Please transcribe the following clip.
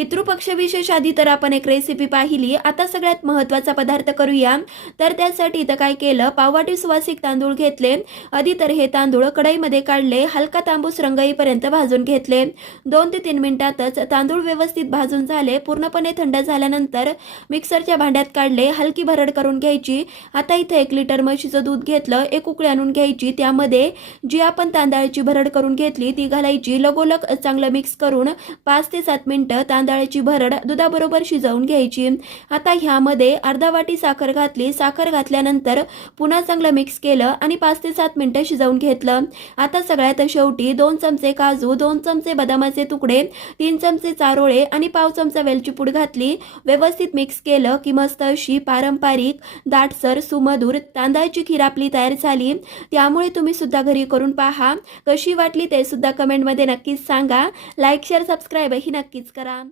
पितृपक्ष विशेष आधी तर आपण एक रेसिपी पाहिली. आता सगळ्यात महत्त्वाचा पदार्थ करूया. तर त्यासाठी तर काय केलं, पाववाटी सुवासिक तांदूळ घेतले. आधी तर हे तांदूळ कढईमध्ये काढले, हलका तांबूस रंग येईपर्यंत भाजून घेतले. 2 ते 3 मिनिटातच तांदूळ व्यवस्थित भाजून झाले. पूर्णपणे थंड झाल्यानंतर मिक्सरच्या भांड्यात काढले, हलकी भरड करून घ्यायची. आता इथे 1 लिटर म्हशीचं दूध घेतलं, एक उकळी आणून घ्यायची. त्यामध्ये जी आपण तांदळाची भरड करून घेतली ती घालायची. लगोलग चांगलं मिक्स करून 5 ते 7 मिनिटं तांदळाची भरड दुधाबरोबर शिजवून घ्यायची. आता ह्यामध्ये अर्धा वाटी साखर घातली. साखर घातल्यानंतर पुन्हा चांगलं मिक्स केलं आणि 5 ते 7 मिनिटं शिजवून घेतलं. आता सगळ्यात शेवटी 2 चमचे काजू, 2 चमचे बदामाचे तुकडे, 3 चमचे चारोळे आणि पाव चमचा वेलची पूड घातली. व्यवस्थित मिक्स केलं की मस्त अशी पारंपरिक दाटसर सुमधुर तांदळाची खीर आपली तयार झाली. त्यामुळे तुम्ही सुद्धा घरी करून पहा. कशी वाटली ते सुद्धा कमेंटमध्ये नक्कीच सांगा. लाईक शेअर सबस्क्राईब ही नक्कीच करा.